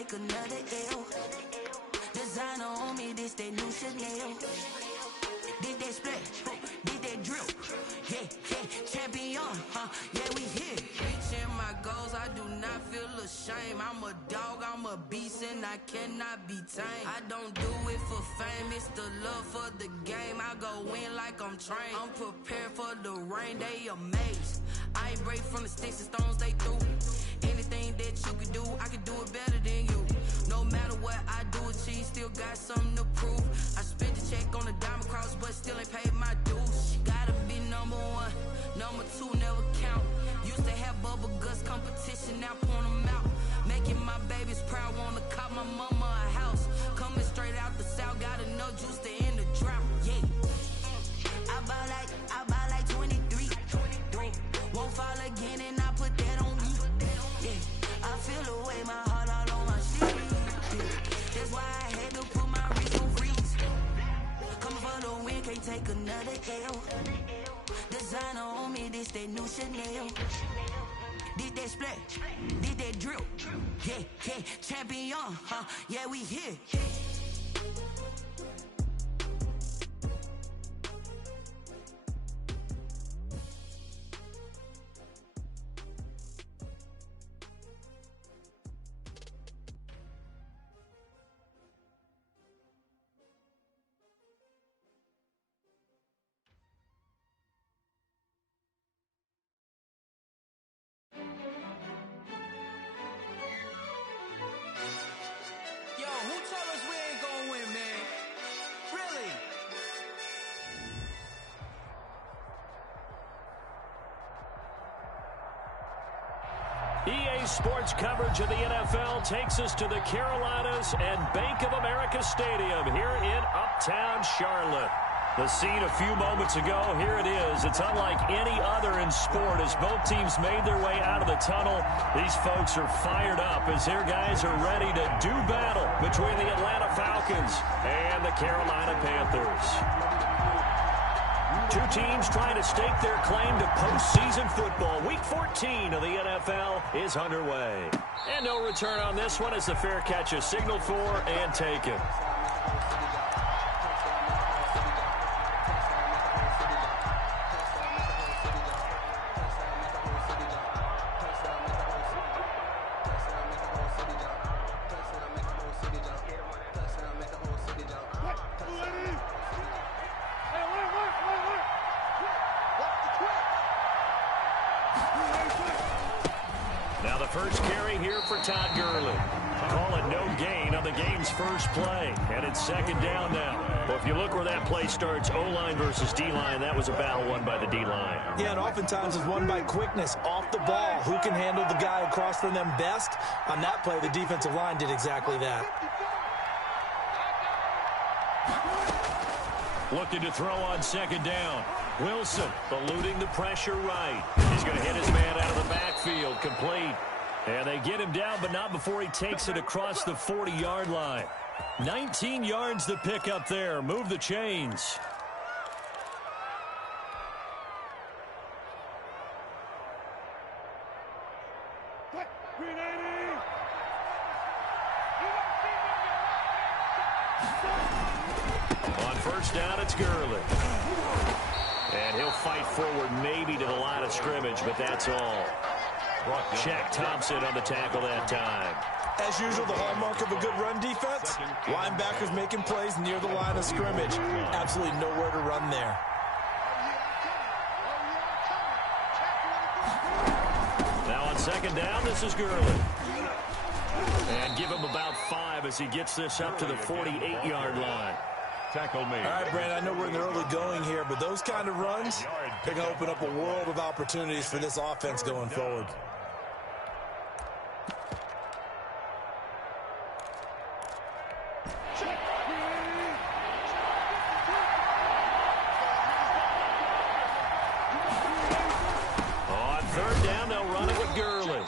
take another L. Designer on me, this that new Chanel. Did that split, did that drill. Yeah, champion, yeah, we here. Reaching my goals, I do not feel ashamed. I'm a dog, I'm a beast, and I cannot be tamed. I don't do it for fame, it's the love for the game. I go in like I'm trained. I'm prepared for the rain, they amazed. I ain't break from the sticks and stones they threw. Anything that you can do, I can do it better than you. No matter what I do, achieve, still got something to prove. I spent the check on the diamond cross, but still ain't paid my dues. Gotta be number one, number two never count. Used to have bubble guts competition, now point them out. Making my babies proud, wanna cop my mama a house. Coming straight out the south, got enough juice to end the drought. Yeah, I buy like 23. Won't fall again, and I put that on me. Yeah, I feel the way, my heart all on my sleeve. That's why I had to put my wrist on freeze. Coming for the win, can't take another L. Designer on me, this that new Chanel. Did that split, did that drill. Yeah, champion, yeah, we here. EA Sports coverage of the NFL takes us to the Carolinas and Bank of America Stadium here in Uptown Charlotte. The scene a few moments ago, here it is. It's unlike any other in sport as both teams made their way out of the tunnel. These folks are fired up as their guys are ready to do battle between the Atlanta Falcons and the Carolina Panthers. Two teams trying to stake their claim to postseason football. Week 14 of the NFL is underway. And no return on this one as the fair catch is signaled for and taken. Now the first carry here for Todd Gurley. Call it no gain on the game's first play. And it's second down now. Well, if you look where that play starts, O-line versus D-line, that was a battle won by the D-line. Yeah, and oftentimes it's won by quickness off the ball. Who can handle the guy across from them best? On that play, the defensive line did exactly that. Looking to throw on second down. Wilson eluding the pressure right. He's going to hit his man out of the backfield, complete. And they get him down, but not before he takes it across the 40-yard line. 19 yards to pick up there. Move the chains. On first down, it's Gurley. And he'll fight forward maybe to the line of scrimmage, but that's all. Shaq Thompson on the tackle that time. As usual, the hallmark of a good run defense, linebackers making plays near the line of scrimmage. Absolutely nowhere to run there. Now on second down, this is Gurley. And give him about 5 as he gets this up to the 48-yard line. Tackle me. All right, Brandon, I know we're in the early going here, but those kind of runs, they're going to open up a world of opportunities for this offense going forward. On third down, they'll run it with Gurley.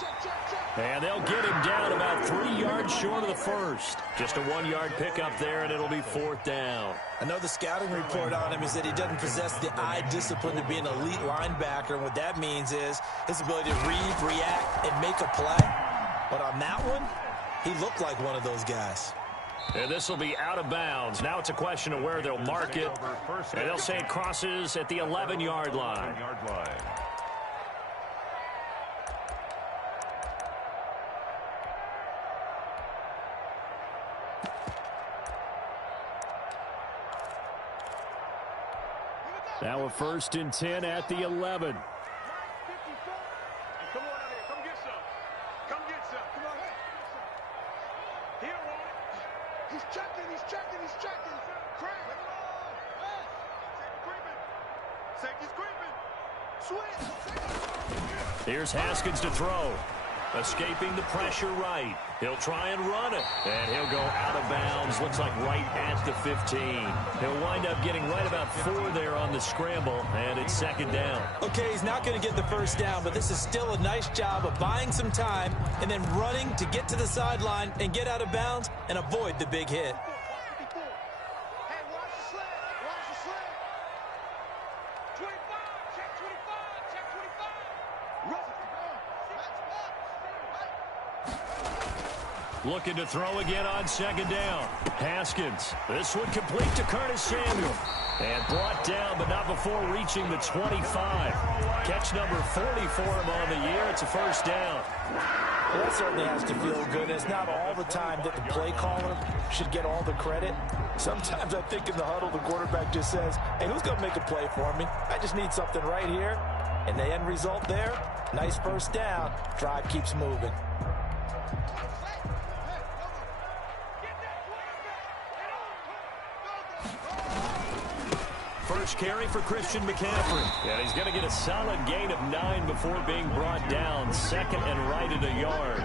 And they'll get him down about 3 yards short of the first. Just a 1-yard pickup there, and it'll be fourth down. I know the scouting report on him is that he doesn't possess the eye discipline to be an elite linebacker. And what that means is his ability to read, react, and make a play. But on that one, He looked like one of those guys. And this will be out of bounds. Now it's a question of where they'll mark it. And they'll say it crosses at the 11-yard line. Now a 1st and 10 at the 11. Here's Haskins to throw. Escaping the pressure right. He'll try and run it. And he'll go out of bounds. Looks like right at the 15. He'll wind up getting right about 4 there on the scramble. And it's 2nd down. Okay, he's not going to get the 1st down, but this is still a nice job of buying some time and then running to get to the sideline and get out of bounds and avoid the big hit. Looking to throw again on 2nd down. Haskins. This one complete to Curtis Samuel. And brought down, but not before reaching the 25. Catch number 40 for him on the year. It's a 1st down. Well, that certainly has to feel good. It's not all the time that the play caller should get all the credit. Sometimes I think in the huddle, the quarterback just says, hey, who's going to make a play for me? I just need something right here. And the end result there, nice 1st down. Drive keeps moving. First carry for Christian McCaffrey. And he's going to get a solid gain of 9 before being brought down. 2nd and right at a yard.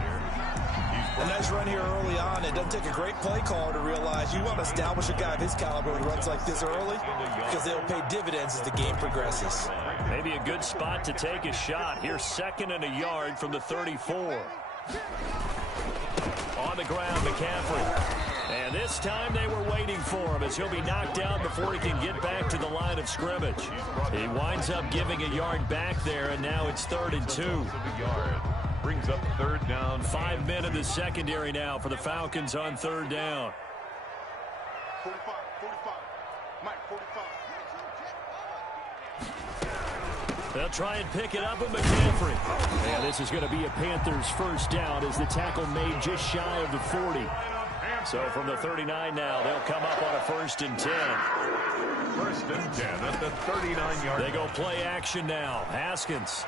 A nice run here early on. It doesn't take a great play caller to realize you want to establish a guy of his caliber who runs like this early because they'll pay dividends as the game progresses. Maybe a good spot to take a shot. Here's 2nd and a yard from the 34. On the ground, McCaffrey. And this time they were waiting for him as he'll be knocked down before he can get back to the line of scrimmage. He winds up giving a yard back there, and now it's 3rd and 2. Brings up 3rd down. 5 men in the secondary now for the Falcons on 3rd down. 45. Mike, 45. They'll try and pick it up with McCaffrey. And this is going to be a Panthers 1st down as the tackle made just shy of the 40. So from the 39 now, they'll come up on a 1st and 10. 1st and 10 at the 39-yard. They go play action now. Haskins.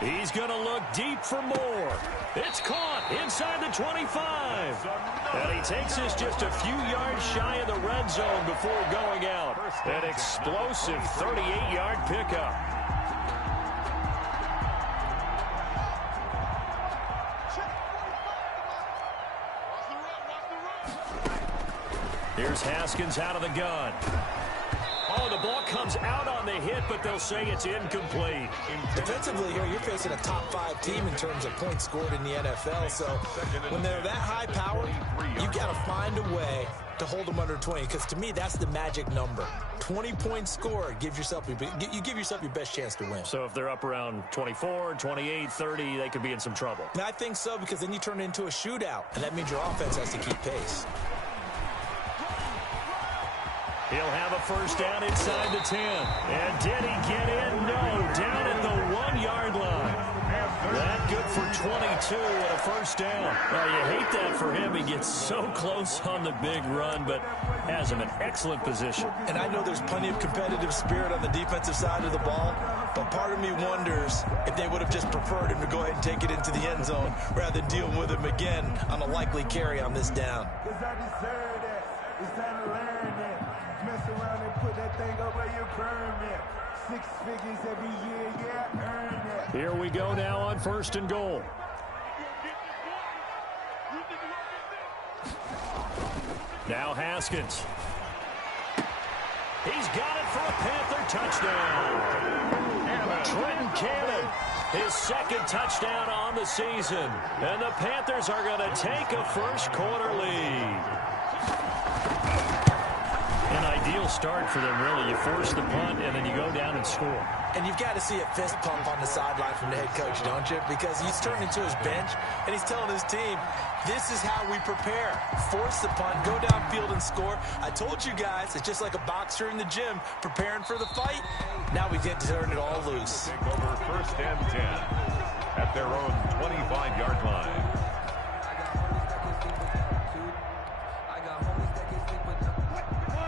He's going to look deep for more. It's caught inside the 25. And he takes us just a few yards shy of the red zone before going out. An explosive 38-yard pickup. Here's Haskins out of the gun. Oh, the ball comes out on the hit, but they'll say it's incomplete. Defensively here, you're facing a top 5 team in terms of points scored in the NFL. So when they're that high powered, you got to find a way to hold them under 20. Because to me, that's the magic number. 20 points scored gives yourself you give yourself your best chance to win. So if they're up around 24, 28, 30, they could be in some trouble. And I think so, because then you turn it into a shootout, and that means your offense has to keep pace. He'll have a 1st down inside the 10. And did he get in? No, down at the 1-yard line. That good for 22 and a 1st down. Well, you hate that for him. He gets so close on the big run, but has him in excellent position. And I know there's plenty of competitive spirit on the defensive side of the ball, but part of me wonders if they would have just preferred him to go ahead and take it into the end zone rather than deal with him again on a likely carry on this down. Because I deserve that. It's time to learn that. Mess around and put that thing over your permit. 6 figures every year, yeah, earn that. Here we go now on 1st and goal. Now Haskins. He's got it for a Panther touchdown. Trenton Cannon, his 2nd touchdown on the season. And the Panthers are going to take a 1st quarter lead. An ideal start for them, really. You force the punt, and then you go down and score. And you've got to see a fist pump on the sideline from the head coach, don't you? Because he's turning to his bench, and he's telling his team, this is how we prepare. Force the punt, go downfield and score. I told you guys, it's just like a boxer in the gym preparing for the fight. Now we get to turn it all loose. Take over 1st and 10 at their own 25-yard line.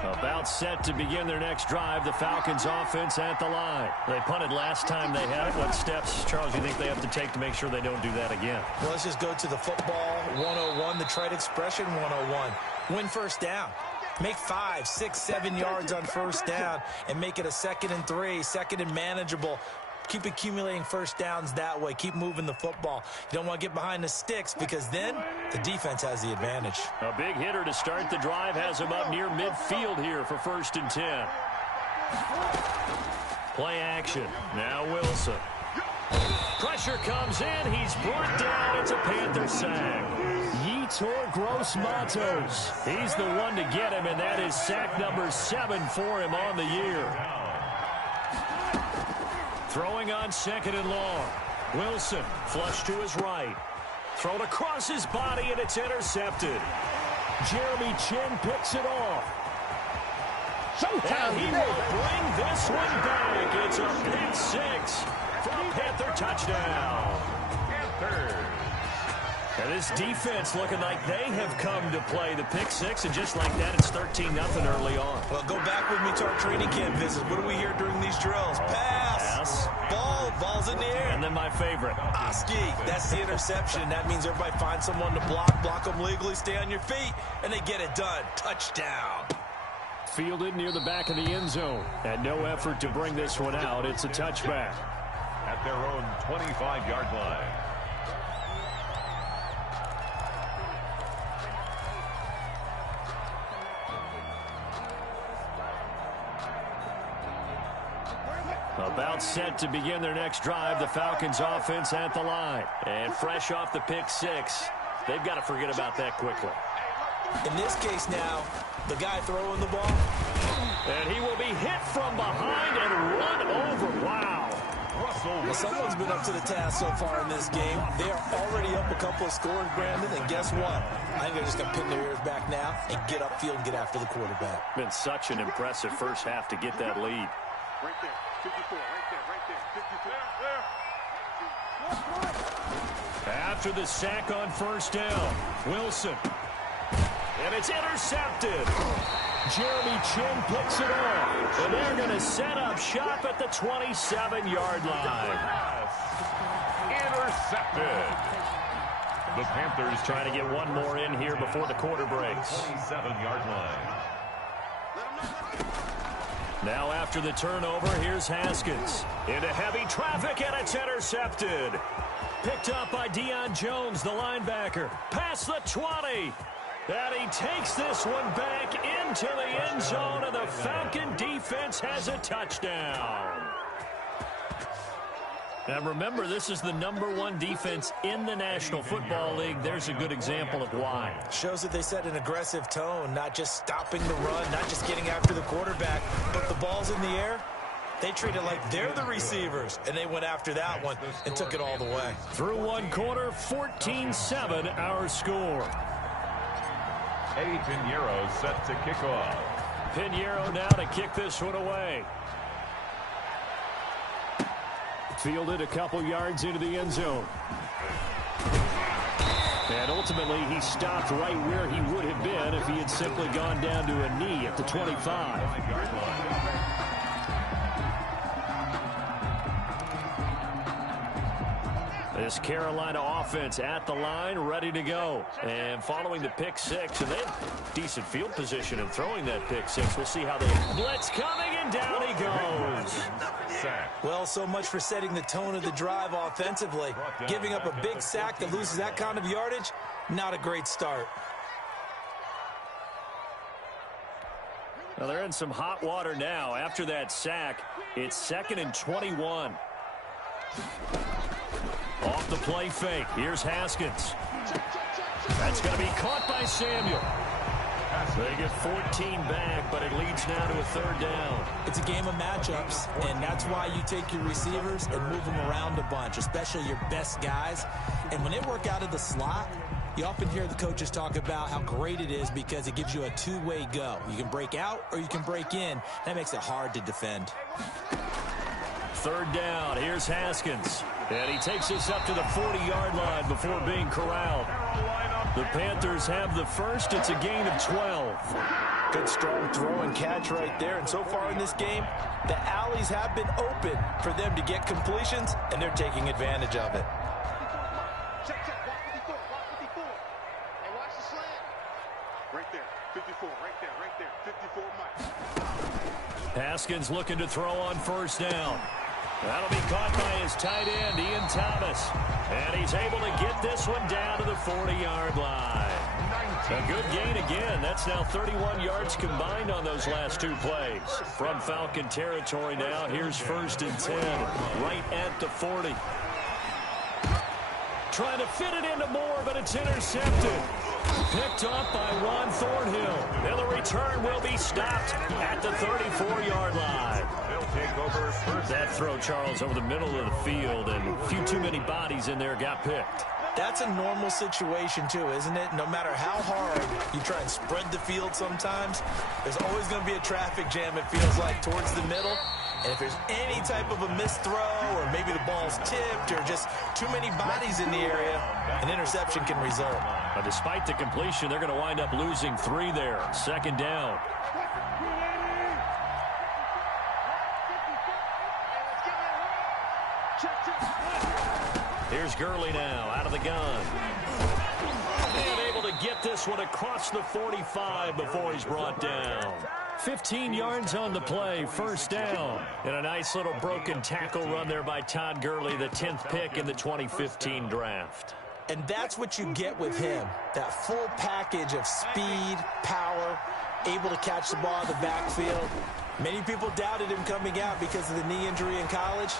About set to begin their next drive. The Falcons offense at the line. They punted last time they had it. What steps, Charles, do you think they have to take to make sure they don't do that again? Well, let's just go to the football 101, the trade expression 101. Win first down. Make 5, 6, 7 yards on first down and make it a 2nd and 3, 2nd and manageable. Keep accumulating first downs that way. Keep moving the football. You don't want to get behind the sticks because then the defense has the advantage. A big hitter to start the drive has him up near midfield here for 1st and 10. Play action. Now Wilson. Pressure comes in. He's brought down. It's a Panther sack. Yetur Gross-Matos. He's the one to get him, and that is sack number 7 for him on the year. Throwing on 2nd and long. Wilson, flush to his right. Thrown across his body, and it's intercepted. Jeremy Chin picks it off. And he will bring this one back. It's a pick 6 for a Panther touchdown. Panthers. And this defense looking like they have come to play the pick 6, and just like that, it's 13-0 early on. Well, go back with me to our training camp visits. What do we hear during these drills? Pass. Ball's in the air. And then my favorite. Oski, that's the interception. That means everybody finds someone to block them legally, stay on your feet, and they get it done. Touchdown. Fielded near the back of the end zone. And no effort to bring this one out. It's a touchback. At their own 25-yard line. About set to begin their next drive. The Falcons offense at the line. And fresh off the pick 6. They've got to forget about that quickly. In this case now, the guy throwing the ball. And he will be hit from behind and run over. Wow. Well, someone's been up to the task so far in this game. They are already up a couple of scores, Brandon, and guess what? I think they're just going to pin their ears back now and get upfield and get after the quarterback. Been such an impressive first half to get that lead. Right there, 54, right there, 54. After the sack on first down, Wilson. And it's intercepted. Jeremy Chin picks it off. And they're going to set up shop at the 27-yard line. Intercepted. The Panthers trying to get one more in here before the quarter breaks. 27-yard line. Now after the turnover, here's Haskins. Into heavy traffic, and it's intercepted. Picked up by Deion Jones, the linebacker. Past the 20. And he takes this one back into the end zone, and the Falcon defense has a touchdown. And remember, this is the #1 defense in the National Football League. There's a good example of why. Shows that they set an aggressive tone, not just stopping the run, not just getting after the quarterback, but the ball's in the air. They treat it like they're the receivers, and they went after that one and took it all the way. Through one quarter, 14-7 our score. Eddie Pinheiro set to kick off. Pinheiro now to kick this one away. Fielded a couple yards into the end zone. And ultimately, he stopped right where he would have been if he had simply gone down to a knee at the 25. This Carolina offense at the line, ready to go. And following the pick 6, and they have decent field position in throwing that pick 6. We'll see how they blitz coming, and down he goes. Well, so much for setting the tone of the drive offensively. Giving up a big sack that loses that kind of yardage, not a great start. Well, they're in some hot water now. After that sack, it's 2nd and 21. Off the play fake. Here's Haskins. That's going to be caught by Samuel. They get 14 back, but it leads now to a third down. It's a game of matchups, and that's why you take your receivers and move them around a bunch, especially your best guys. And when they work out of the slot, you often hear the coaches talk about how great it is because it gives you a two-way go. You can break out or you can break in. That makes it hard to defend. Third down. Here's Haskins. And he takes us up to the 40-yard line before being corralled. The Panthers have the first. It's a gain of 12. Good strong throw and catch right there. And so far in this game, the alleys have been open for them to get completions, and they're taking advantage of it. Check, watch 54, watch 54. And watch the slant. Right there, 54, right there, 54 Mike. Haskins looking to throw on first down. That'll be caught by his tight end, Ian Thomas. And he's able to get this one down to the 40-yard line. A good gain again. That's now 31 yards combined on those last two plays. From Falcon territory now, here's 1st and 10, right at the 40. Trying to fit it into Moore, but it's intercepted. Picked up by Juan Thornhill. And the return will be stopped at the 34-yard line. That throw, Charles, over the middle of the field, and a few too many bodies in there got picked. That's a normal situation, too, isn't it? No matter how hard you try and spread the field sometimes, there's always going to be a traffic jam, it feels like, towards the middle. And if there's any type of a missed throw or maybe the ball's tipped or just too many bodies in the area, an interception can result. But despite the completion, they're going to wind up losing 3 there. 2nd down. Here's Gurley now out of the gun. And able to get this one across the 45 before he's brought down. 15 yards on the play, 1st down. And a nice little broken tackle run there by Todd Gurley, the 10th pick in the 2015 draft. And that's what you get with him, that full package of speed, power, able to catch the ball in the backfield. Many people doubted him coming out because of the knee injury in college.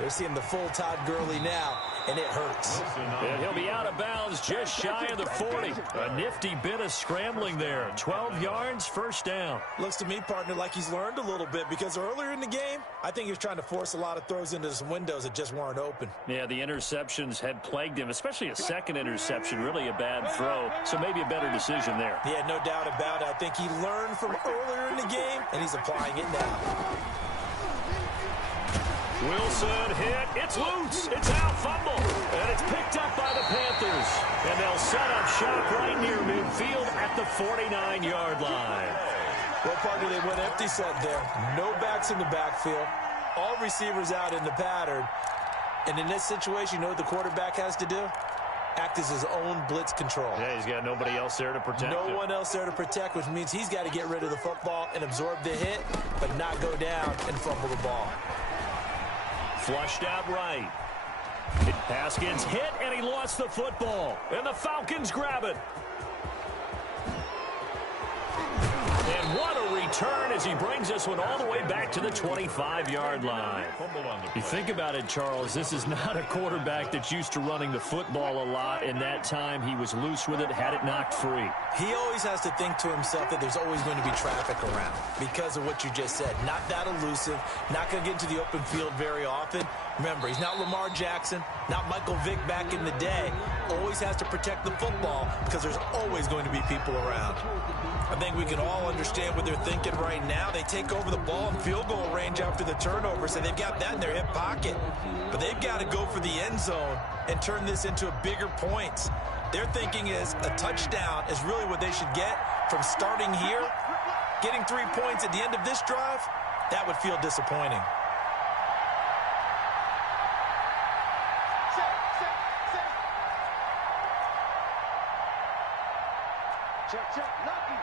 They're seeing the full Todd Gurley now, and it hurts. And he'll be out of bounds just shy of the 40. A nifty bit of scrambling there. 12 yards, 1st down. Looks to me, partner, like he's learned a little bit because earlier in the game, I think he was trying to force a lot of throws into some windows that just weren't open. Yeah, the interceptions had plagued him, especially a second interception, really a bad throw. So maybe a better decision there. Yeah, no doubt about it. I think he learned from earlier in the game, and he's applying it now. Wilson hit. It's loose. It's out. Fumble. And it's picked up by the Panthers. And they'll set up shop right near midfield at the 49-yard line. Well, partner, they went empty set there. No backs in the backfield. All receivers out in the pattern. And in this situation, you know what the quarterback has to do? Act as his own blitz control. Yeah, he's got nobody else there to protect him. No one else there to protect, which means he's got to get rid of the football and absorb the hit, but not go down and fumble the ball. Flushed out right. Haskins hit, and he lost the football. And the Falcons grab it. And what a return as he brings this one all the way back to the 25-yard line. You think about it, Charles, this is not a quarterback that's used to running the football a lot. In that time, he was loose with it, had it knocked free. He always has to think to himself that there's always going to be traffic around because of what you just said. Not that elusive, not going to get into the open field very often. Remember, he's not Lamar Jackson, not Michael Vick back in the day. Always has to protect the football because there's always going to be people around. I think we can all understand what they're thinking right now. They take over the ball in field goal range after the turnover, so they've got that in their hip pocket. But they've got to go for the end zone and turn this into a bigger points. Their thinking is a touchdown is really what they should get from starting here. Getting 3 points at the end of this drive, that would feel disappointing. Check, lucky.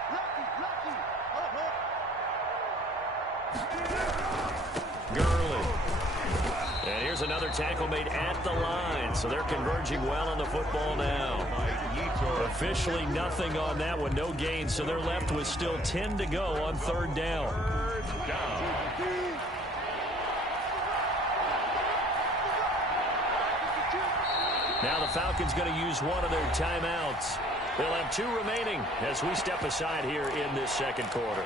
Gurley. And here's another tackle made at the line, so they're converging well on the football now. Officially nothing on that one, no gain, so they're left with still 10 to go on 3rd down. Now the Falcons going to use one of their timeouts. They'll have 2 remaining as we step aside here in this second quarter.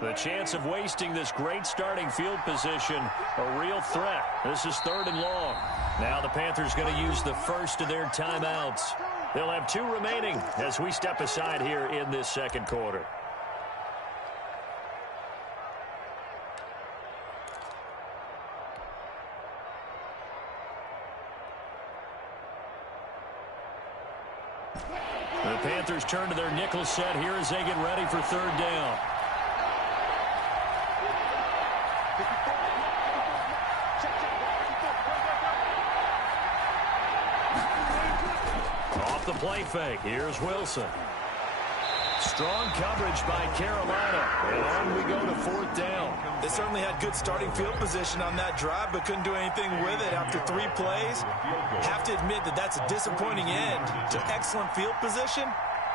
The chance of wasting this great starting field position, a real threat. This is 3rd and long. Now the Panthers going to use the first of their timeouts. They'll have 2 remaining as we step aside here in this second quarter. The Panthers turn to their nickel set here as they get ready for 3rd down. Off the play fake. Here's Wilson. Strong coverage by Carolina. And on we go to 4th down. They certainly had good starting field position on that drive, but couldn't do anything with it after 3 plays. Have to admit that that's a disappointing end to excellent field position.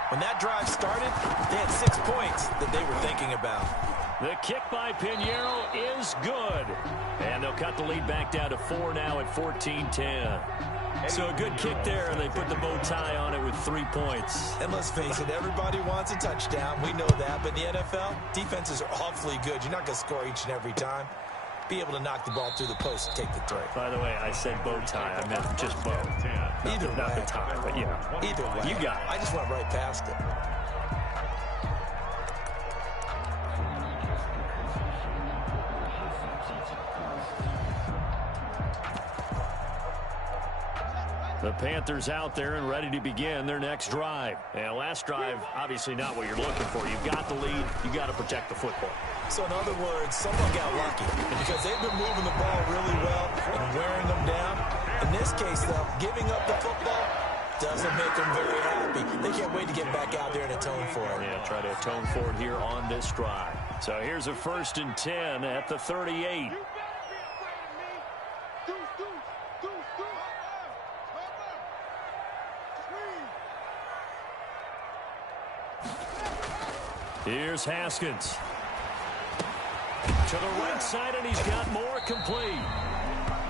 When that drive started, they had 6 points that they were thinking about. The kick by Pinheiro is good. And they'll cut the lead back down to 4 now at 14-10. So a good kick there, and they put the bow tie on it with 3 points. And let's face it, everybody wants a touchdown. We know that. But in the NFL, defenses are awfully good. You're not going to score each and every time. Be able to knock the ball through the post and take the throw. By the way, I said bow tie. I meant just bow. Either way. Not the tie, but you know. Either way. You got it. I just went right past it. The Panthers out there and ready to begin their next drive. And last drive, obviously not what you're looking for. You've got the lead. You've got to protect the football. So in other words, someone got lucky because they've been moving the ball really well and wearing them down. In this case, though, giving up the football doesn't make them very happy. They can't wait to get back out there and atone for it. Yeah, try to atone for it here on this drive. So here's a 1st and 10 at the 38. Here's Haskins. To the right side, and he's got more complete.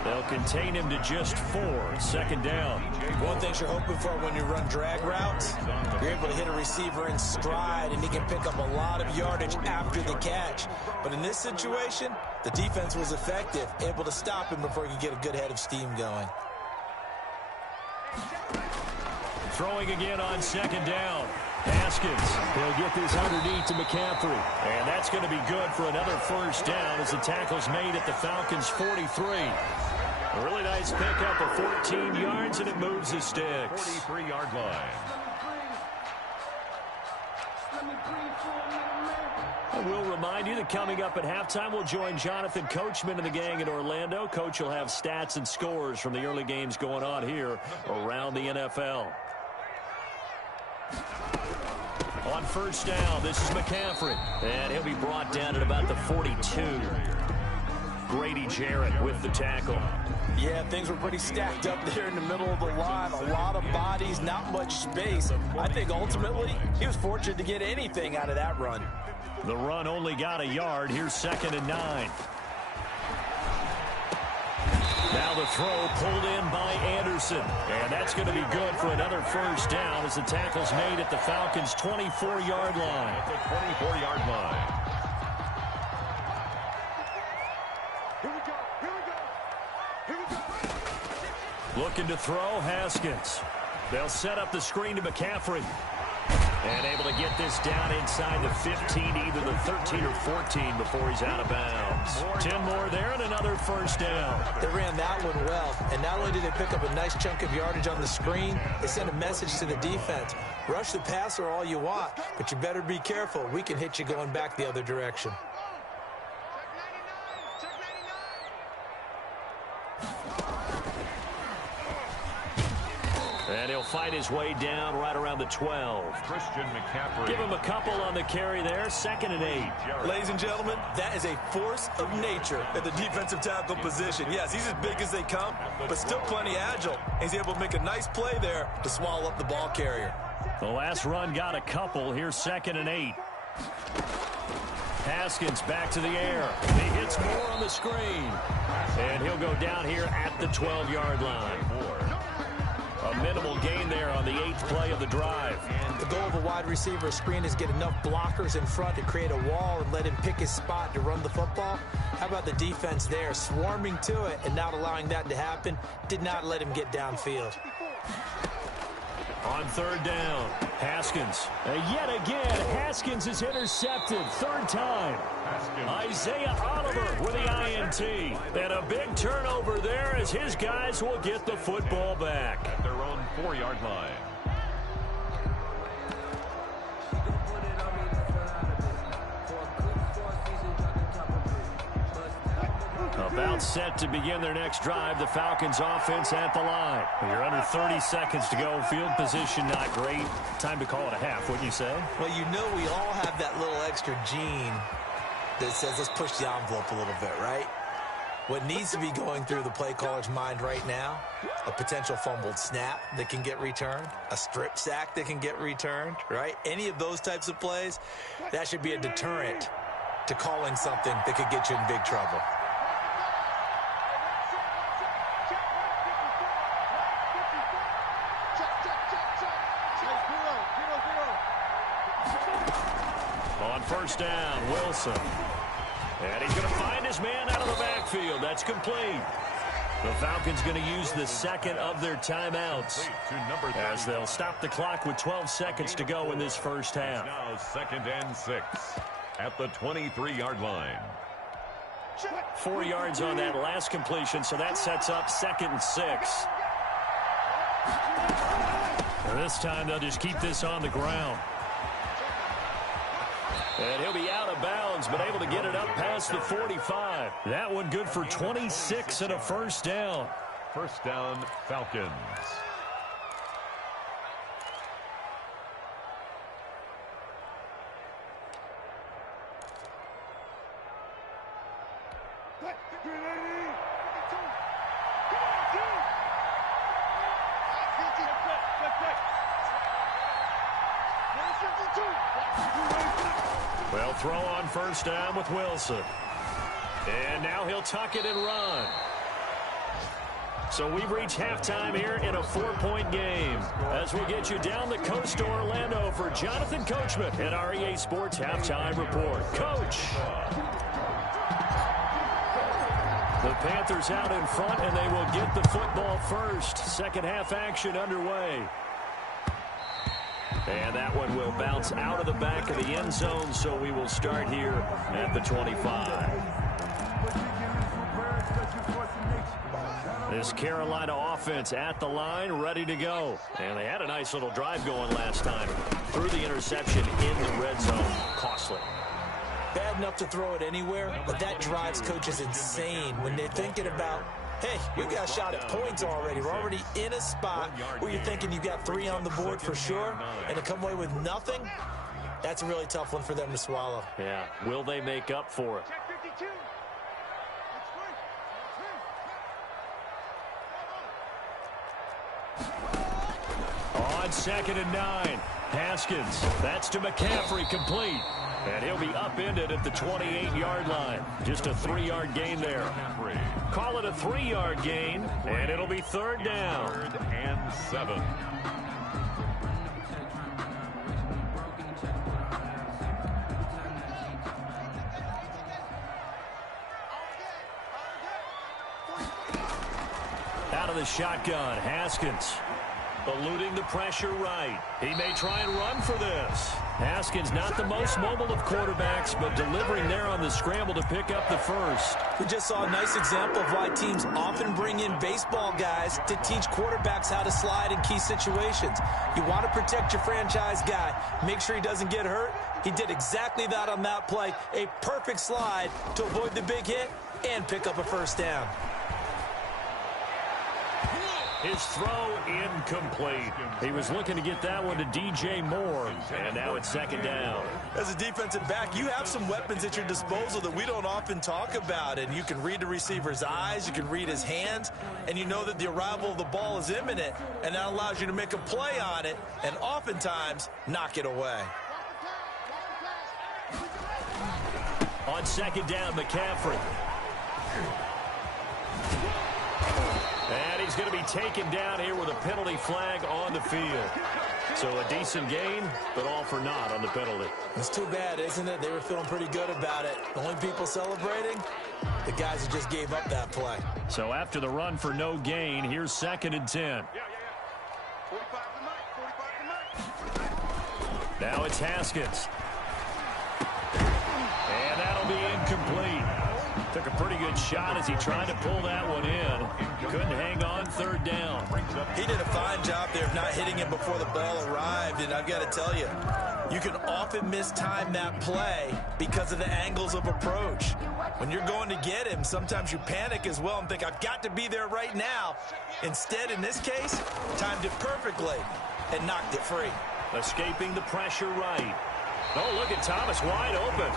They'll contain him to just 4. 2nd down. One thing you're hoping for when you run drag routes, you're able to hit a receiver in stride, and he can pick up a lot of yardage after the catch. But in this situation, the defense was effective, able to stop him before he could get a good head of steam going. Throwing again on 2nd down. Haskins, he'll get this underneath to McCaffrey. And that's going to be good for another 1st down as the tackle's made at the Falcons' 43. A really nice pickup of 14 yards, and it moves the sticks. 43-yard line. I will remind you that coming up at halftime, we'll join Jonathan Coachman and the gang in Orlando. Coach will have stats and scores from the early games going on here around the NFL. On 1st down, this is McCaffrey. And he'll be brought down at about the 42. Grady Jarrett with the tackle. Yeah, things were pretty stacked up there in the middle of the line. A lot of bodies, not much space. I think ultimately he was fortunate to get anything out of that run. The run only got a yard. Here's 2nd and 9. Now the throw pulled in by Anderson. And that's going to be good for another 1st down as the tackle's made at the Falcons' 24-yard line. At the 24-yard line. Looking to throw, Haskins. They'll set up the screen to McCaffrey. And able to get this down inside the 15, either the 13 or 14 before he's out of bounds. 10 more there and another 1st down. They ran that one well, and not only did they pick up a nice chunk of yardage on the screen, they sent a message to the defense. Rush the passer all you want, but you better be careful. We can hit you going back the other direction. And he'll fight his way down right around the 12. Christian McCaffrey. Give him a couple on the carry there. 2nd and 8. Ladies and gentlemen, that is a force of nature at the defensive tackle position. Yes, he's as big as they come, but still plenty agile. He's able to make a nice play there to swallow up the ball carrier. The last run got a couple. Here's 2nd and 8. Haskins back to the air. He hits more on the screen. And he'll go down here at the 12-yard line. A the 8th play of the drive. The goal of a wide receiver screen is get enough blockers in front to create a wall and let him pick his spot to run the football. How about the defense there, swarming to it and not allowing that to happen? Did not let him get downfield. On 3rd down, Haskins. Yet again, Haskins is intercepted. 3rd time. Isaiah Oliver with the INT. And a big turnover there as his guys will get the football back. At their own 4-yard line. About set to begin their next drive, the Falcons offense at the line. You're under 30 seconds to go. Field position not great. Time to call it a half, wouldn't you say? Well, you know we all have that little extra gene that says let's push the envelope a little bit, right? What needs to be going through the play caller's mind right now, a potential fumbled snap that can get returned, a strip sack that can get returned, right? Any of those types of plays, that should be a deterrent to calling something that could get you in big trouble. On 1st down, Wilson. And he's going to find his man out of the backfield. That's complete. The Falcons going to use the 2nd of their timeouts as they'll stop the clock with 12 seconds to go in this first half. Now 2nd and 6 at the 23-yard line. 4 yards on that last completion, so that sets up 2nd and 6. And this time they'll just keep this on the ground. And he'll be out of bounds, but able to get it up past the 45. That one good for 26 and a 1st down. 1st down, Falcons. Well, throw on 1st down with Wilson. And now he'll tuck it and run. So we've reached halftime here in a 4-point game. As we'll get you down the coast to Orlando for Jonathan Coachman and our EA Sports Halftime Report. Coach. The Panthers out in front, and they will get the football first. 2nd half action underway. And that one will bounce out of the back of the end zone, so we will start here at the 25. This Carolina offense at the line, ready to go. And they had a nice little drive going last time. Threw the interception in the red zone. Costly. Bad enough to throw it anywhere, but that drives coaches insane when they're thinking about, hey, we've got a shot at points already. We're already in a spot where you're thinking you've got 3 on the board for sure, and to come away with nothing, that's a really tough one for them to swallow. Yeah, will they make up for it? On 2nd and 9, Haskins. That's to McCaffrey, complete. And he'll be upended at the 28-yard line. Just a 3-yard gain there. Call it a 3-yard gain, and it'll be 3rd down. 3rd and 7. Out of the shotgun, Haskins. Eluding the pressure right. He may try and run for this. Haskins not the most mobile of quarterbacks, but delivering there on the scramble to pick up the first. We just saw a nice example of why teams often bring in baseball guys to teach quarterbacks how to slide in key situations. You want to protect your franchise guy. Make sure he doesn't get hurt. He did exactly that on that play. A perfect slide to avoid the big hit and pick up a 1st down. His throw incomplete. He was looking to get that one to DJ Moore, and now it's 2nd down. As a defensive back, you have some weapons at your disposal that we don't often talk about, and you can read the receiver's eyes, you can read his hands, and you know that the arrival of the ball is imminent, and that allows you to make a play on it and oftentimes knock it away. On 2nd down, McCaffrey. And he's going to be taken down here with a penalty flag on the field. So a decent gain, but all for naught on the penalty. It's too bad, isn't it? They were feeling pretty good about it. The only people celebrating, the guys who just gave up that play. So after the run for no gain, here's 2nd and 10. 45 tonight. Now it's Haskins. And that'll be incomplete. Took a pretty good shot as he tried to pull that one in. Couldn't hang on 3rd down. He did a fine job there of not hitting him before the ball arrived, and I've got to tell you, you can often mistime that play because of the angles of approach. When you're going to get him, sometimes you panic as well and think, I've got to be there right now. Instead, in this case, timed it perfectly and knocked it free. Escaping the pressure right. Oh, look at Thomas wide open.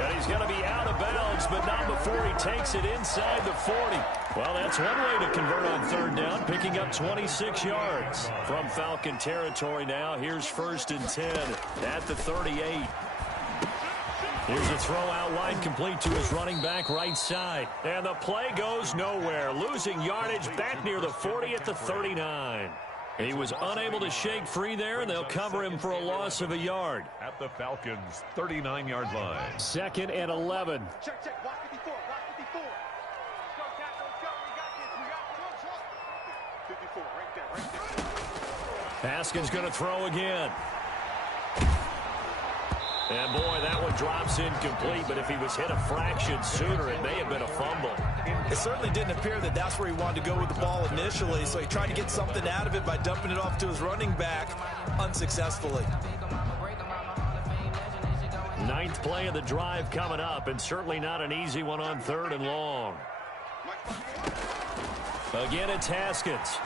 And he's going to be out of bounds, but not before he takes it inside the 40. Well, that's one way to convert on 3rd down, picking up 26 yards. From Falcon territory now, here's 1st and 10 at the 38. Here's a throw out wide, complete to his running back right side. And the play goes nowhere, losing yardage back near the 40 at the 39. He was unable to shake free there, and they'll cover him for a loss of a yard. At the Falcons' 39-yard line. 2nd and 11. Check, check. Block 54. Block 54. Let's go, Tackle. Let's go. We got this. We got this. 54. Right there. Right there. Haskins going to throw again. And, boy, that one drops incomplete, but if he was hit a fraction sooner, it may have been a fumble. It certainly didn't appear that that's where he wanted to go with the ball initially, so he tried to get something out of it by dumping it off to his running back unsuccessfully. 9th play of the drive coming up, and certainly not an easy one on 3rd and long. Again, it's Haskins.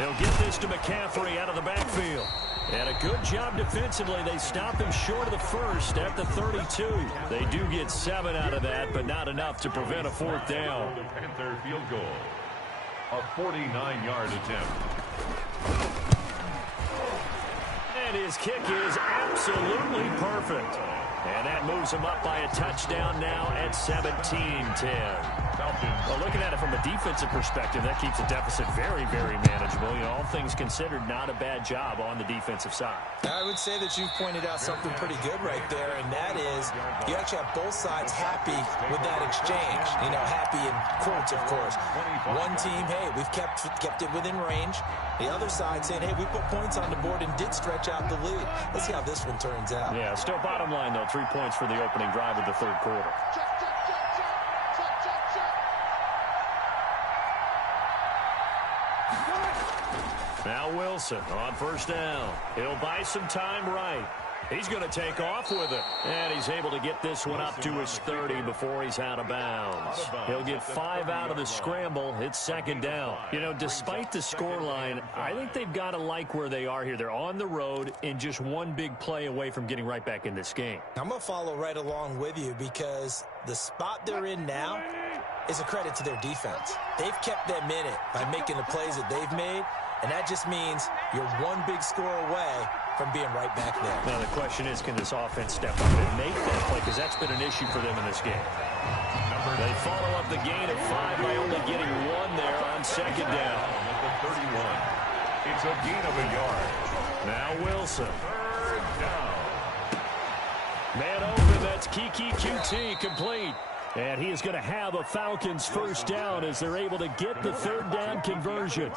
They'll get this to McCaffrey out of the backfield. And a good job defensively. They stop him short of the 1st at the 32. They do get 7 out of that, but not enough to prevent a 4th down. The Panther field goal. A 49-yard attempt. And his kick is absolutely perfect. And that moves him up by a touchdown now at 17-10. Well, looking at it from a defensive perspective, that keeps the deficit very, very manageable. You know, all things considered, not a bad job on the defensive side. I would say that you've pointed out something pretty good right there, and that is you actually have both sides happy with that exchange. You know, happy in quotes, of course. One team, hey, we've kept it within range. The other side saying, hey, we put points on the board and did stretch out the lead. Let's see how this one turns out. Yeah, still bottom line, though, 3 points for the opening drive of the 3rd quarter. Now Wilson on 1st down. He'll buy some time right. He's going to take off with it. And he's able to get this one up to his 30 before he's out of bounds. He'll get 5 out of the scramble. It's 2nd down. You know, despite the scoreline, I think they've got to like where they are here. They're on the road and just one big play away from getting right back in this game. I'm going to follow right along with you because the spot they're in now is a credit to their defense. They've kept them in it by making the plays that they've made, and that just means you're one big score away from being right back there. Now the question is, can this offense step up and make that play? Because that's been an issue for them in this game. They follow up the gain of 5 by only getting 1 there on 2nd down. At the 31. It's a gain of a yard. Now Wilson. 3rd down. Man open, that's Kiki QT complete. And he is going to have a Falcons 1st down as they're able to get the 3rd down conversion.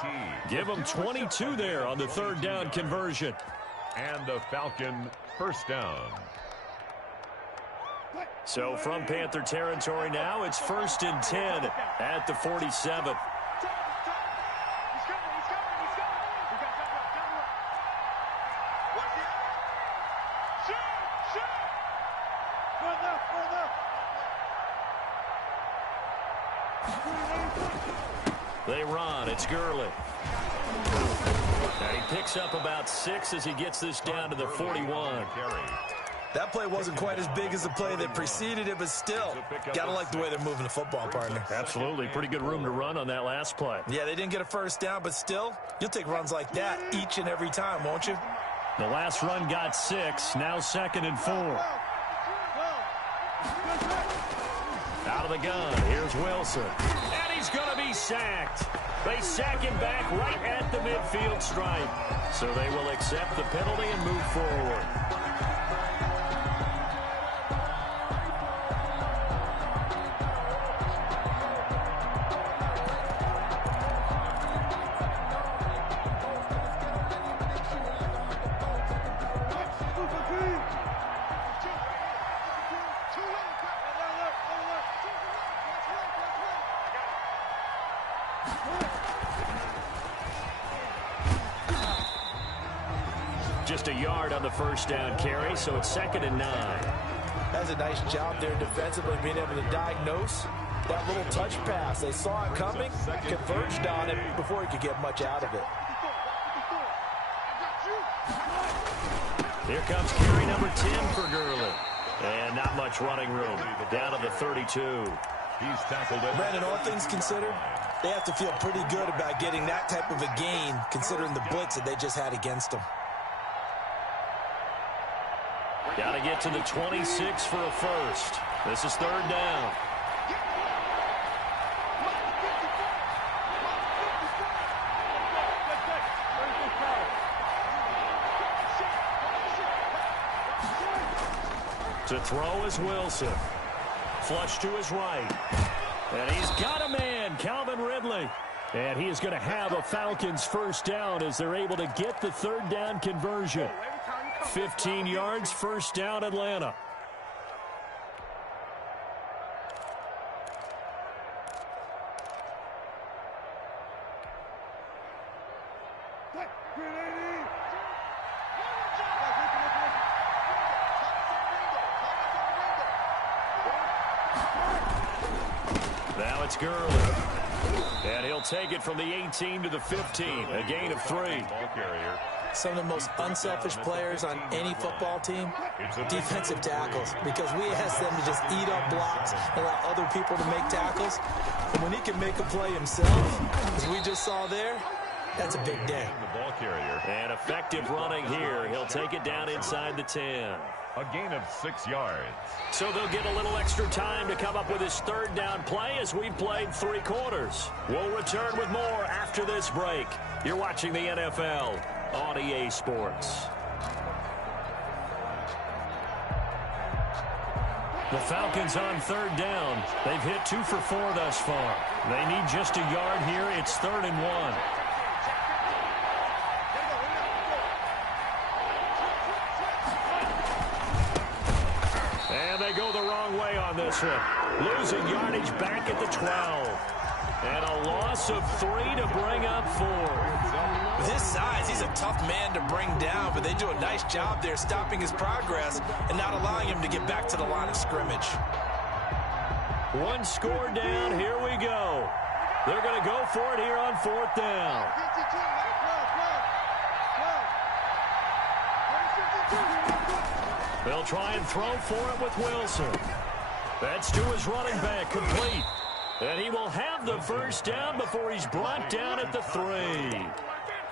Give them 22 there on the 3rd down conversion. And the Falcon 1st down. So from Panther territory now, it's 1st and 10 at the 47. They run. It's Gurley. And he picks up about 6 as he gets this down to the 41. That play wasn't quite as big as the play that preceded it, but still, got to like the way they're moving the football, partner. Absolutely. Pretty good room to run on that last play. Yeah, they didn't get a 1st down, but still, you'll take runs like that each and every time, won't you? The last run got 6. Now 2nd and 4. Out of the gun. Here's Wilson. And he's going to be he's sacked. They sack him back right at the midfield stripe. So they will accept the penalty and move forward. Just a yard on the first down carry, so it's 2nd and 9. That's a nice job there defensively, being able to diagnose that little touch pass. They saw it coming, converged on it before he could get much out of it. Here comes carry number 10 for Gurley. And not much running room. Down to the 32. He's tackled it. Brandon, all things considered, they have to feel pretty good about getting that type of a gain, considering the blitz that they just had against them. Got to get to the 26 for a first. This is 3rd down. To throw is Wilson. Flush to his right. And he's got a man, Calvin Ridley. And he is going to have a Falcons first down as they're able to get the 3rd down conversion. 15 yards, first down, Atlanta. Now it's Gurley. And he'll take it from the 18 to the 15. A gain of 3. Ball carrier. Some of the most unselfish players on any football team, defensive tackles, because we ask them to just eat up blocks, allow other people to make tackles. And when he can make a play himself, as we just saw there, that's a big day. The ball carrier. And effective running here. He'll take it down inside the 10. A gain of 6 yards. So they'll get a little extra time to come up with his 3rd down play as we've played 3 quarters. We'll return with more after this break. You're watching the NFL on EA Sports. The Falcons on 3rd down. They've hit 2 for 4 thus far. They need just a yard here. It's 3rd and 1. And they go the wrong way on this one. Losing yardage back at the 12. And a loss of 3 to bring up 4. With his size, he's a tough man to bring down, but they do a nice job there stopping his progress and not allowing him to get back to the line of scrimmage. 1 score down. Here we go. They're going to go for it here on 4th down. They'll try and throw for it with Wilson. That's to his running back, complete. And he will have the first down before he's brought down at the 3.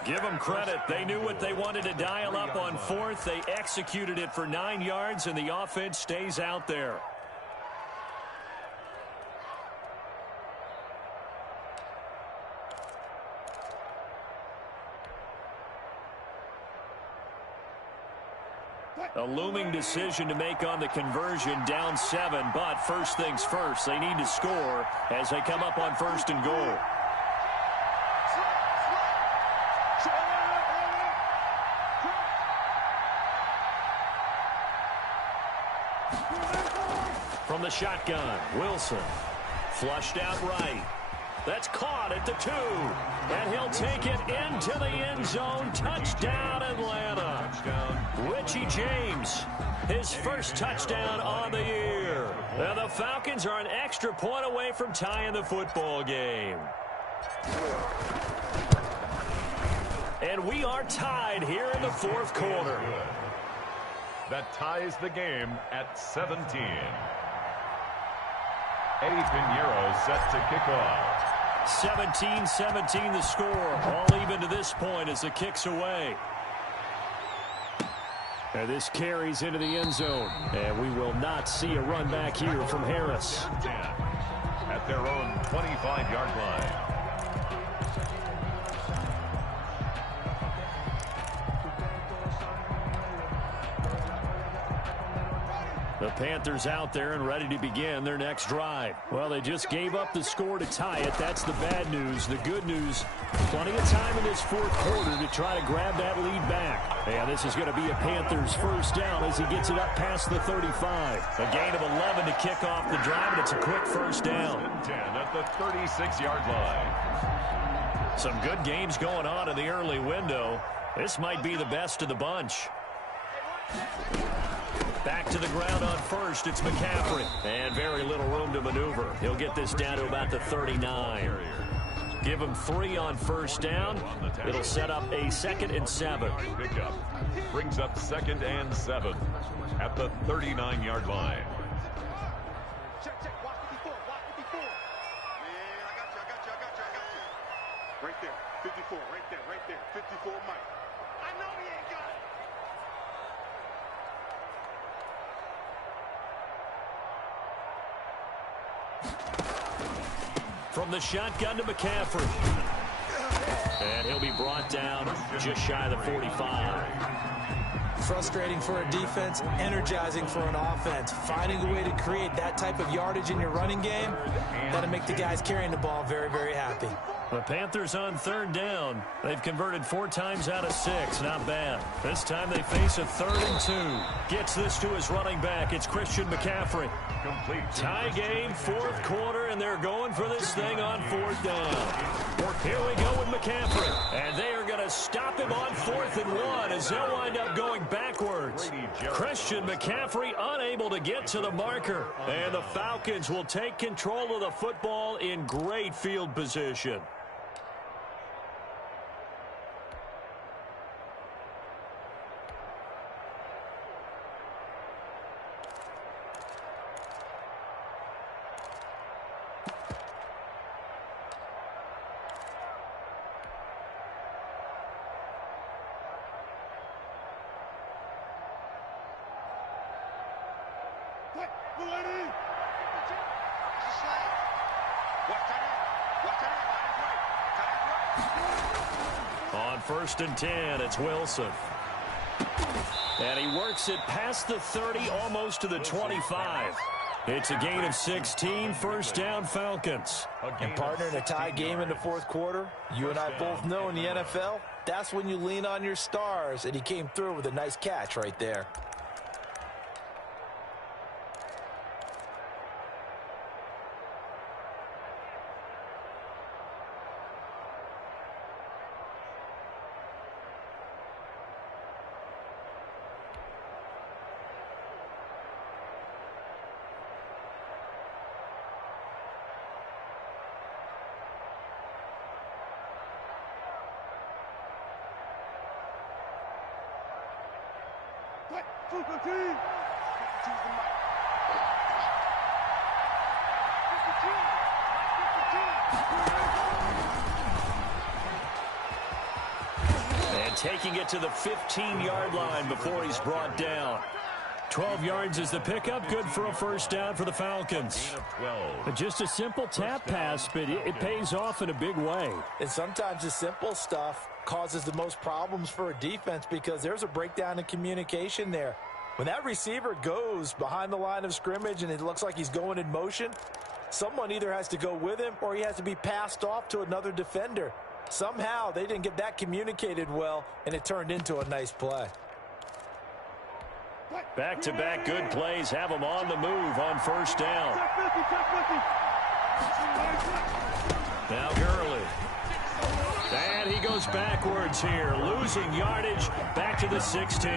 Give them credit. They knew what they wanted to dial up on 4th. They executed it for 9 yards, and the offense stays out there. A looming decision to make on the conversion, down 7, but first things first, they need to score as they come up on 1st and goal. From the shotgun, Wilson, flushed out right. That's caught at the 2. And he'll take it into the end zone. Touchdown, Atlanta. Richie James, his first touchdown on the year. And the Falcons are an extra point away from tying the football game. And we are tied here in the 4th quarter. That ties the game at 17. Eddie Pinheiro set to kick off. 17-17 the score. All even to this point as the kick's away. And this carries into the end zone. And we will not see a run back here from Harris. at their own 25-yard line. The Panthers out there and ready to begin their next drive. Well, they just gave up the score to tie it. That's the bad news. The good news, plenty of time in this fourth quarter to try to grab that lead back. And this is going to be a Panthers first down as he gets it up past the 35. A gain of 11 to kick off the drive, and it's a quick first down. 10 at the 36-yard line. Some good games going on in the early window. This might be the best of the bunch. Back to the ground on first. It's McCaffrey. And very little room to maneuver. He'll get this down to about the 39. Give him 3 on first down. It'll set up a 2nd and 7. Pickup brings up 2nd and 7 at the 39-yard line. Check. Watch 54. Watch 54. Man, I got you. Right there. 54. Right there. 54 Mike. I know he ain't got it. From the shotgun to McCaffrey. And he'll be brought down just shy of the 45. Frustrating for a defense, energizing for an offense. Finding a way to create that type of yardage in your running game, that'll make the guys carrying the ball very, very happy. The Panthers on 3rd down. They've converted 4 times out of 6. Not bad. This time they face a 3rd and 2. Gets this to his running back. It's Christian McCaffrey. Complete. Tie game, 4th quarter, and they're going for this thing on 4th down. Here we go with McCaffrey. And they are going to stop him on 4th and 1 as they'll wind up going backwards. Christian McCaffrey unable to get to the marker. And the Falcons will take control of the football in great field position. On 1st and 10, it's Wilson. And he works it past the 30, almost to the 25. It's a gain of 16, first down Falcons. And partner, in a tie game in the 4th quarter, you and I both know in the NFL, that's when you lean on your stars, and he came through with a nice catch right there. And taking it to the 15-yard line before he's brought down. 12 yards is the pickup, good for a first down for the Falcons. Just a simple tap pass, but it pays off in a big way. And sometimes the simple stuff causes the most problems for a defense because there's a breakdown in communication there. When that receiver goes behind the line of scrimmage and it looks like he's going in motion, someone either has to go with him or he has to be passed off to another defender. Somehow they didn't get that communicated well, and it turned into a nice play. Back-to-back good plays have them on the move on first down. Now Gurley. And he goes backwards here, losing yardage back to the 16.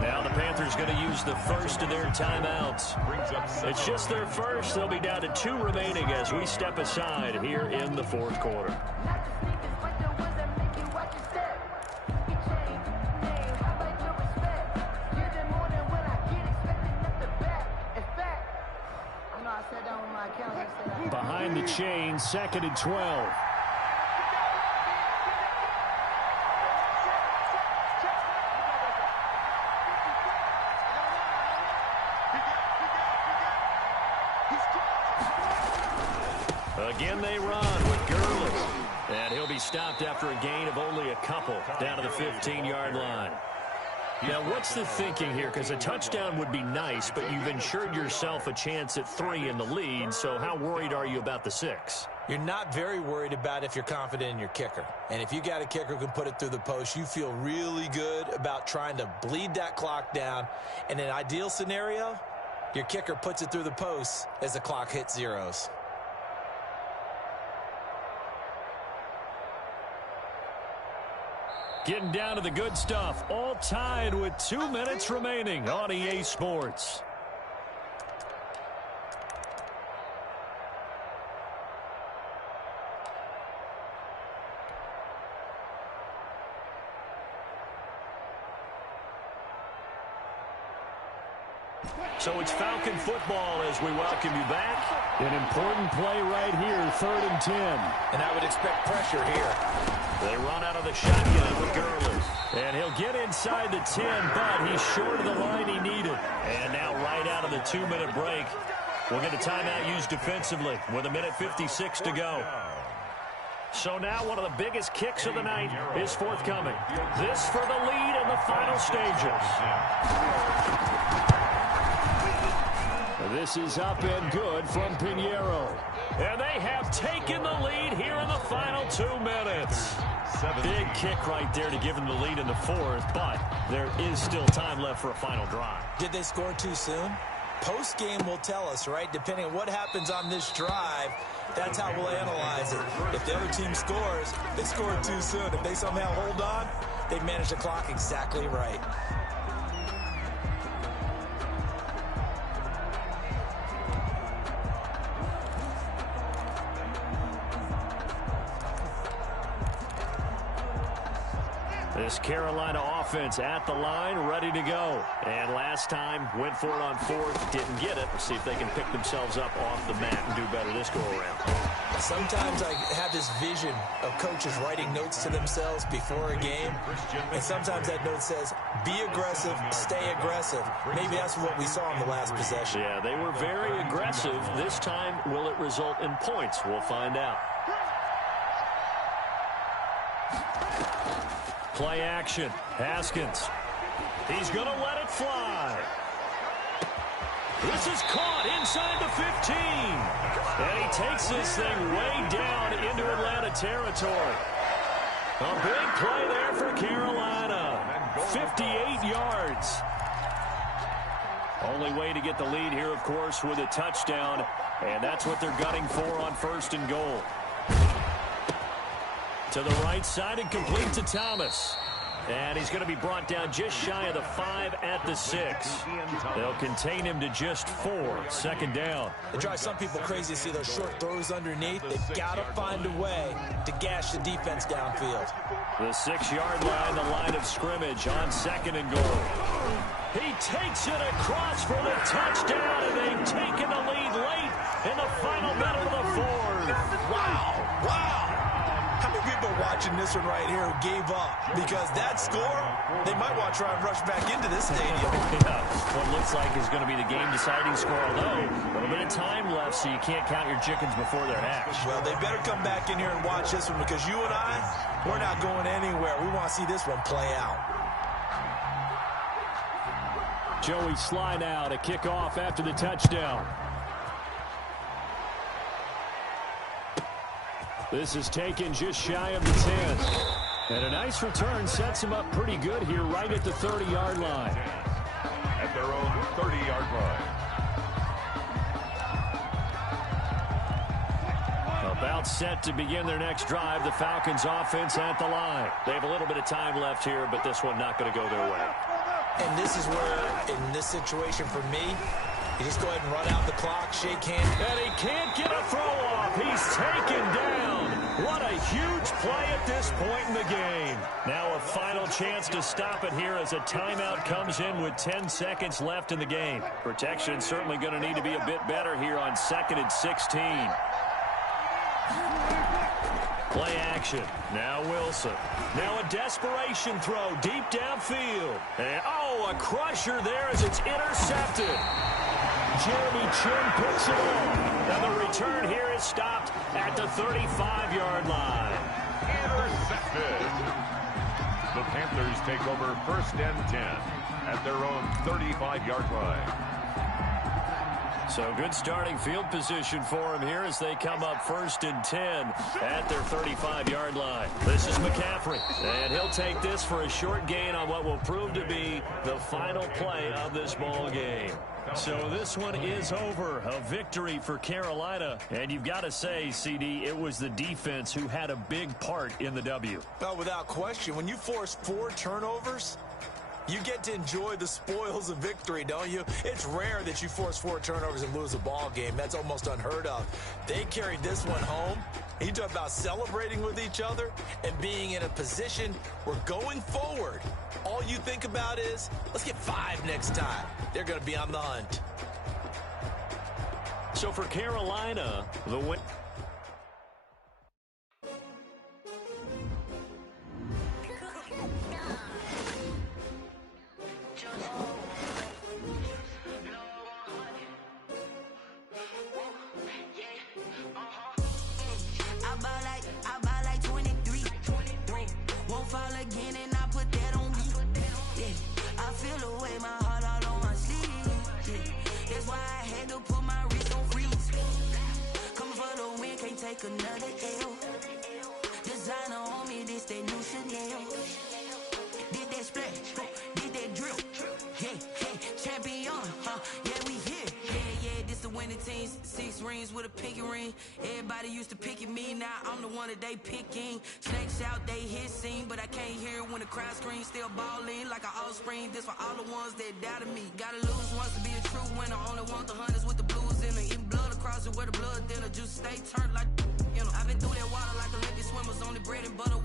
Now the Panthers going to use the first of their timeouts. It's just their first. They'll be down to 2 remaining as we step aside here in the 4th quarter. Behind the chain, 2nd and 12. Again they run with Gurley. And he'll be stopped after a gain of only a couple down to the 15-yard line. Now, what's the thinking here? Because a touchdown would be nice, but you've ensured yourself a chance at 3 in the lead, so how worried are you about the 6? You're not very worried about if you're confident in your kicker. And if you got a kicker who can put it through the post, you feel really good about trying to bleed that clock down. In an ideal scenario, your kicker puts it through the post as the clock hits zeros. Getting down to the good stuff, all tied with 2 minutes remaining on EA Sports. So it's Falcon football as we welcome you back. An important play right here, 3rd and 10. And I would expect pressure here. They run out of the shotgun with Gurley. And he'll get inside the 10, but he's short of the line he needed. And now right out of the 2-minute break, we'll get a timeout used defensively with 1:56 to go. So now one of the biggest kicks of the night is forthcoming. This for the lead in the final stages. This is up and good from Pinheiro. And they have taken the lead here in the final 2 minutes. Big kick right there to give them the lead in the 4th, but there is still time left for a final drive. Did they score too soon? Post-game will tell us, right? Depending on what happens on this drive, that's how we'll analyze it. If the other team scores, they scored too soon. If they somehow hold on, they managed the clock exactly right. This Carolina offense at the line, ready to go. And last time, went for it on 4th, didn't get it. Let's see if they can pick themselves up off the mat and do better this go-around. Sometimes I have this vision of coaches writing notes to themselves before a game. And sometimes that note says, be aggressive, stay aggressive. Maybe that's what we saw in the last possession. Yeah, they were very aggressive. This time, will it result in points? We'll find out. Play action. Haskins. He's going to let it fly. This is caught inside the 15. And he takes this thing way down into Atlanta territory. A big play there for Carolina. 58 yards. Only way to get the lead here, of course, with a touchdown. And that's what they're gunning for on 1st and goal. To the right side and complete to Thomas. And he's going to be brought down just shy of the 5 at the 6. They'll contain him to just 4. 2nd down. It drives some people crazy to see those short throws underneath. They've got to find a way to gash the defense downfield. The 6-yard line, the line of scrimmage on 2nd and goal. He takes it across for the touchdown, and they've taken the lead late in the final minute of the 4th. Wow. Wow. How many people are watching this one right here who gave up? Because that score, they might want to try and rush back into this stadium. Yeah, what looks like is going to be the game-deciding score, although a little bit of time left, so you can't count your chickens before they're hatched. Well, they better come back in here and watch this one, because you and I, we're not going anywhere. We want to see this one play out. Joey slide out, a kickoff after the touchdown. This is taken just shy of the 10. And a nice return sets him up pretty good here right at the 30-yard line. At their own 30-yard line. About set to begin their next drive, the Falcons offense at the line. They have a little bit of time left here, but this one not going to go their way. And this is where, in this situation for me, you just go ahead and run out the clock, shake hands. And he can't get a throw off. He's taken down. What a huge play at this point in the game. Now a final chance to stop it here as a timeout comes in with 10 seconds left in the game. Protection certainly going to need to be a bit better here on 2nd and 16. Play action. Now Wilson. Now a desperation throw deep downfield. And a crusher there as it's intercepted. Jeremy Chin picks it up. And the return here is stopped at the 35-yard line. Intercepted. The Panthers take over 1st and 10 at their own 35-yard line. So good starting field position for him here as they come up 1st and 10 at their 35-yard line. This is McCaffrey, and he'll take this for a short gain on what will prove to be the final play of this ball game. So this one is over. A victory for Carolina. And you've got to say, CD, it was the defense who had a big part in the W. Well, without question, when you force 4 turnovers, you get to enjoy the spoils of victory, don't you? It's rare that you force 4 turnovers and lose a ball game. That's almost unheard of. They carried this one home. You talk about celebrating with each other and being in a position where going forward, all you think about is, let's get 5 next time. They're going to be on the hunt. So for Carolina, the win. I buy like 23. Won't fall again and I put that on me. Yeah, I feel the way my heart all on my sleeve. Yeah, that's why I had to put my wrist on freeze. Coming for the win, can't take another L. Designer on me, this that new Chanel. Did that splash, did that drill. Yeah, champion, yeah, we here. Yeah, this the winning team. 6 rings with a pinky ring. Everybody used to pick at me, now I'm the one that they picking. Snakes out, they hit scene, but I can't hear it when the crowd screams. Still balling like an offspring. This for all the ones that doubted me. Gotta lose once to be a true winner. Only want the hunters with the blues in it. Eating blood across it where the blood dinner. Juice stay turned like, you know. I've been through that water like Olympic swimmers. Only bread and butter